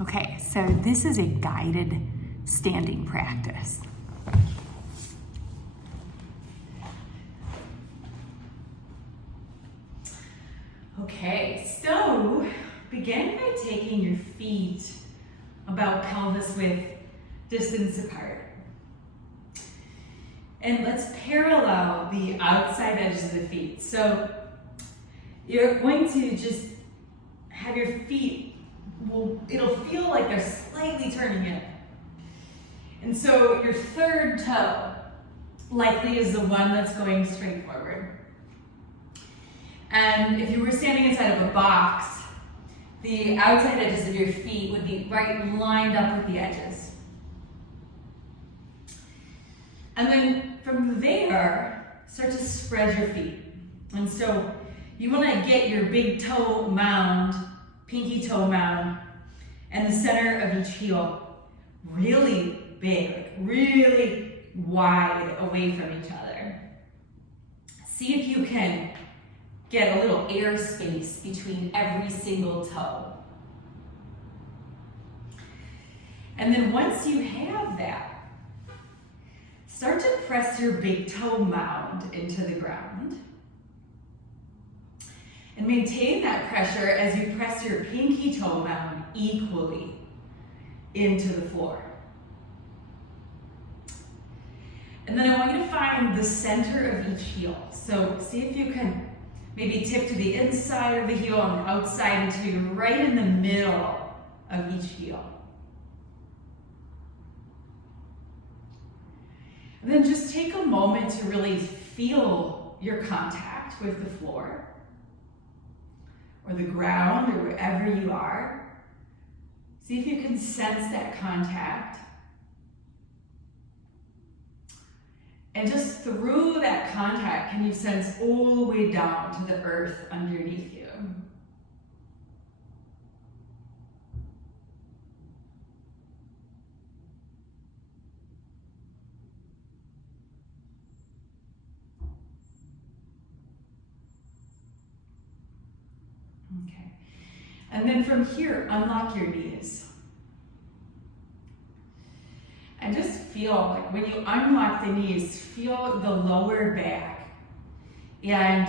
Okay, so this is a guided standing practice. Okay, so begin by taking your feet about pelvis width distance apart. And let's parallel the outside edges of the feet. So you're going to just have your feet, it'll feel like they're slightly turning in. And so your third toe likely is the one that's going straight forward. And if you were standing inside of a box, the outside edges of your feet would be right lined up with the edges. And then from there, start to spread your feet. And so you want to get your big toe mound, pinky toe mound, and the center of each heel really big, like really wide away from each other. See if you can get a little air space between every single toe. And then once you have that, start to press your big toe mound into the ground. And maintain that pressure as you press your pinky toe mound equally into the floor. And then I want you to find the center of each heel. So see if you can maybe tip to the inside of the heel and the outside until you're right in the middle of each heel. And then just take a moment to really feel your contact with the floor or the ground or wherever you are. See if you can sense that contact. And just through that contact, can you sense all the way down to the earth underneath you? Okay. And then from here, unlock your knees. And just feel like when you unlock the knees, feel the lower back and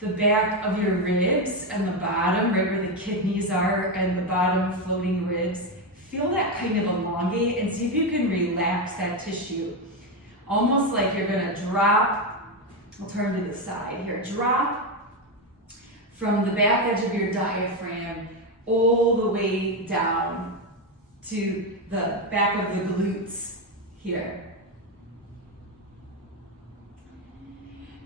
the back of your ribs and the bottom, right where the kidneys are and the bottom floating ribs. Feel that kind of elongate and see if you can relax that tissue. Almost like you're gonna drop, I'll turn to the side here, drop from the back edge of your diaphragm all the way down to the back of the glutes here.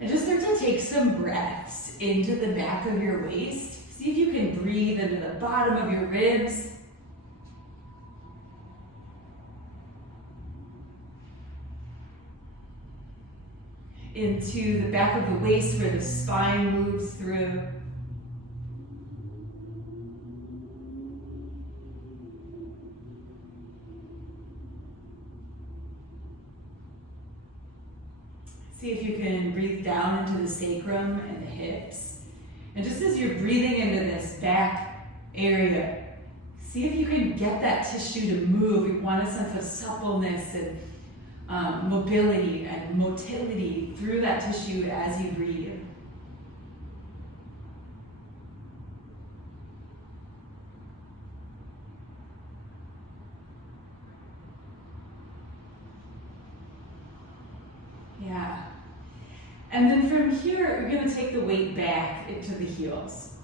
And just start to take some breaths into the back of your waist. See if you can breathe into the bottom of your ribs. Into the back of the waist where the spine moves through. See if you can breathe down into the sacrum and the hips. And just as you're breathing into this back area, see if you can get that tissue to move. You want a sense of suppleness and mobility and motility through that tissue as you breathe. Yeah. And then from here, you're going to take the weight back into the heels.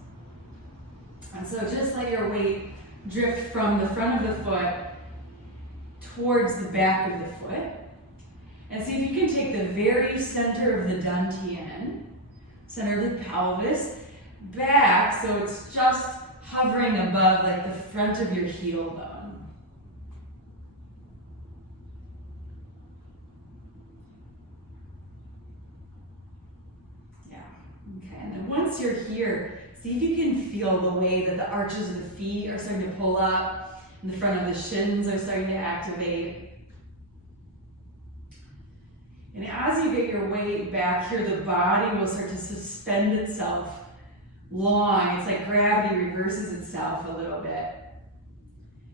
And so just let your weight drift from the front of the foot towards the back of the foot. And see if you can take the very center of the dantian, center of the pelvis, back so it's just hovering above like the front of your heel bone. Okay, and then once you're here, see if you can feel the way that the arches of the feet are starting to pull up and the front of the shins are starting to activate. And as you get your weight back here, the body will start to suspend itself long. It's like gravity reverses itself a little bit.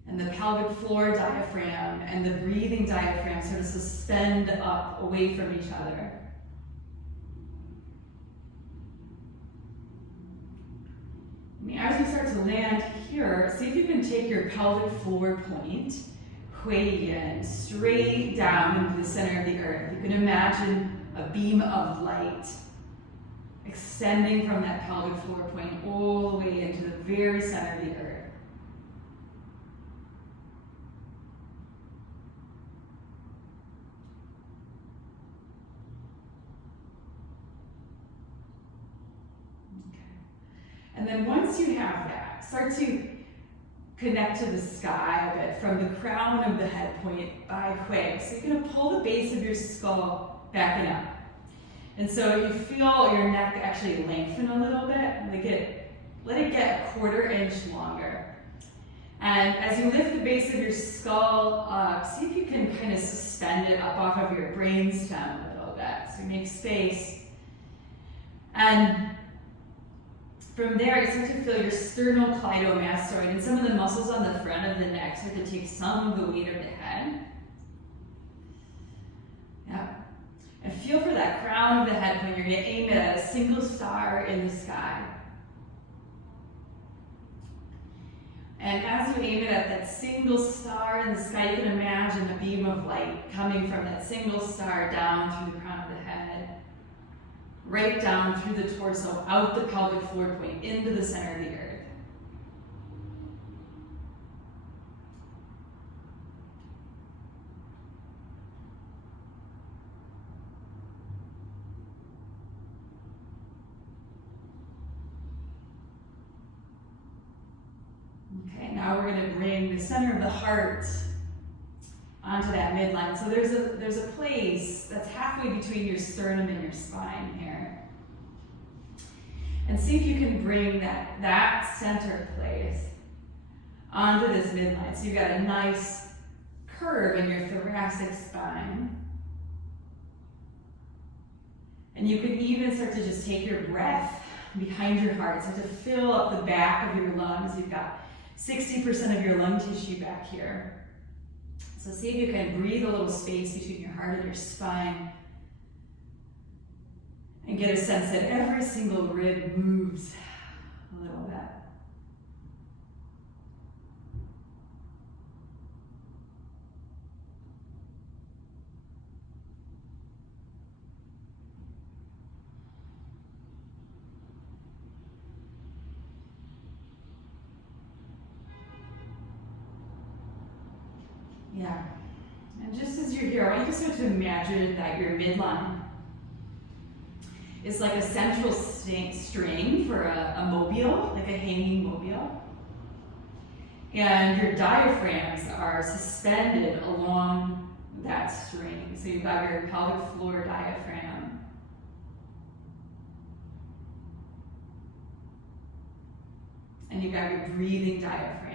And pelvic floor diaphragm and the breathing diaphragm sort of suspend up away from each other. And as you start to land here, see if you can take your pelvic floor point, Widen, straight down into the center of the earth. You can imagine a beam of light extending from that pelvic floor point all the way into the very center of the earth. And then once you have that, start to connect to the sky a bit from the crown of the head point by Widen. So you're going to pull the base of your skull back and up. And so you feel your neck actually lengthen a little bit, let it get a 1/4 inch longer. And as you lift the base of your skull up, see if you can kind of suspend it up off of your brainstem a little bit. So you make space. And from there, you start to feel your sternocleidomastoid and some of the muscles on the front of the neck start to take some of the weight of the head. Yeah. And feel for that crown of the head point. You're going to aim it at a single star in the sky. And as you aim it at that single star in the sky, you can imagine a beam of light coming from that single star down through the crown of the head, right down through the torso, out the pelvic floor point, into the center of the earth. Okay, now we're going to bring the center of the heart onto that midline. So there's a place that's halfway between your sternum and your spine here. And see if you can bring that center place onto this midline. So you've got a nice curve in your thoracic spine. And you can even start to just take your breath behind your heart, start to fill up the back of your lungs. You've got 60% of your lung tissue back here. So see if you can breathe a little space between your heart and your spine and get a sense that every single rib moves a little bit. Yeah. And just as you're here, I want you just to imagine that your midline is like a central string for a mobile, like a hanging mobile. And your diaphragms are suspended along that string. So you've got your pelvic floor diaphragm. And you've got your breathing diaphragm.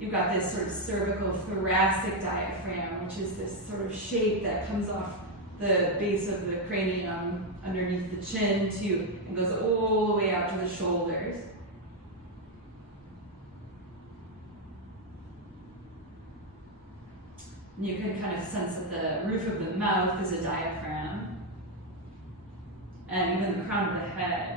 You've got this sort of cervical thoracic diaphragm, which is this sort of shape that comes off the base of the cranium underneath the chin too, and goes all the way out to the shoulders. And you can kind of sense that the roof of the mouth is a diaphragm, and even the crown of the head.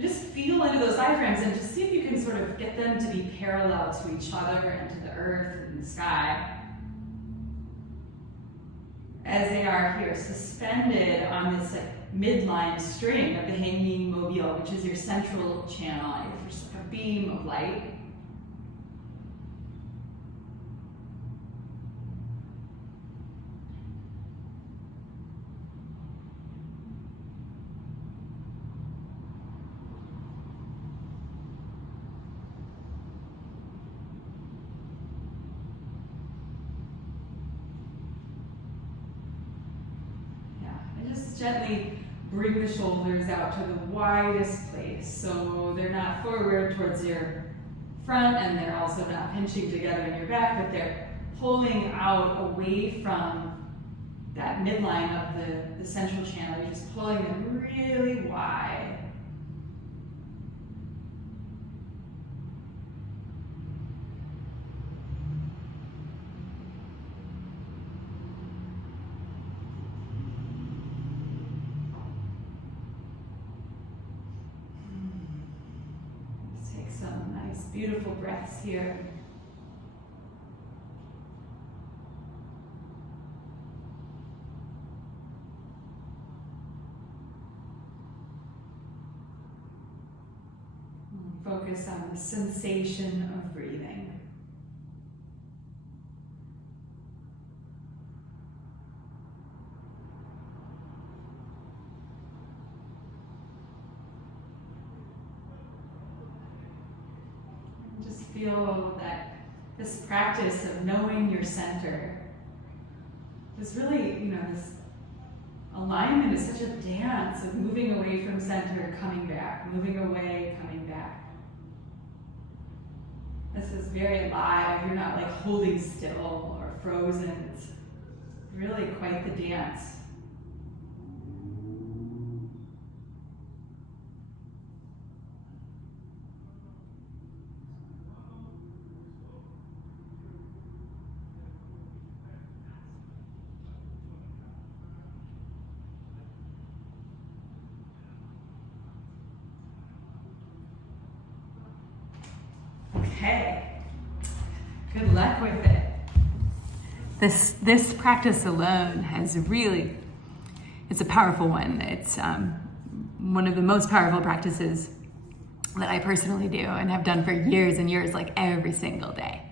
Just feel into those diaphragms and just see if you can sort of get them to be parallel to each other and to the earth and the sky. As they are here, suspended on this midline string of the hanging mobile, which is your central channel. It's just like a beam of light. Gently bring the shoulders out to the widest place, so they're not forward towards your front and they're also not pinching together in your back, but they're pulling out away from that midline of the central channel. You're just pulling them really wide. beautiful breaths here. Focus on the sensation of breathing. Just feel that this practice of knowing your center is really, this alignment is such a dance of moving away from center, coming back, moving away, coming back. This is very alive. You're not like holding still or frozen. It's really quite the dance. Okay, good luck with it. This practice alone it's a powerful one. It's one of the most powerful practices that I personally do and have done for years and years, like every single day.